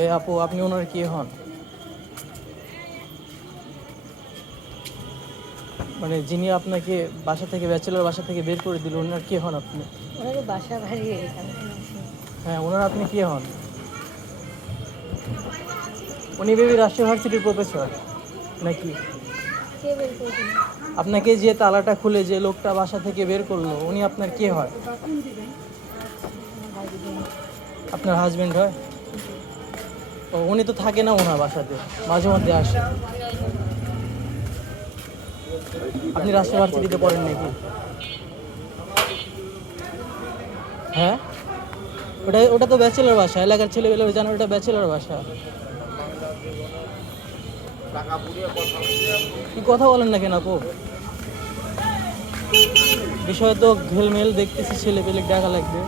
এই আপু, আপনি ওনার কি হন? মানে যিনি আপনাকে ব্যাচেলর বাসা থেকে বের করে দিল, ওনার কি হন আপনি? ওনাদের বাসা বাড়ি এখানে। হ্যাঁ, ওনার আপনি কি হন? উনি বেবি রাজশাহী ভার্সিটির প্রফেসর নাকি? কে বের করে দিল? আপনাকে যে তালাটা খুলে যে লোকটা বাসা থেকে বের করলো, উনি আপনার কে হয়? আপনার হাজবেন্ড হয়? ও, উনি তো থাকে না ওনার বাসাতে, মাঝে মধ্যে আসে। আপনি রাজশাহী ভার্সিটিতে পড়েন নাকি? হ্যাঁ, ওটা তো ব্যাচেলর বাসা, এলাকার ছেলেবেলে জানো ওটা ব্যাচেলর বাসা। কি কথা বলেন না কেন আপু? বিষয় তো ঘেলমেল দেখতেছি, ছেলে পেলে ডাকা লাগবে।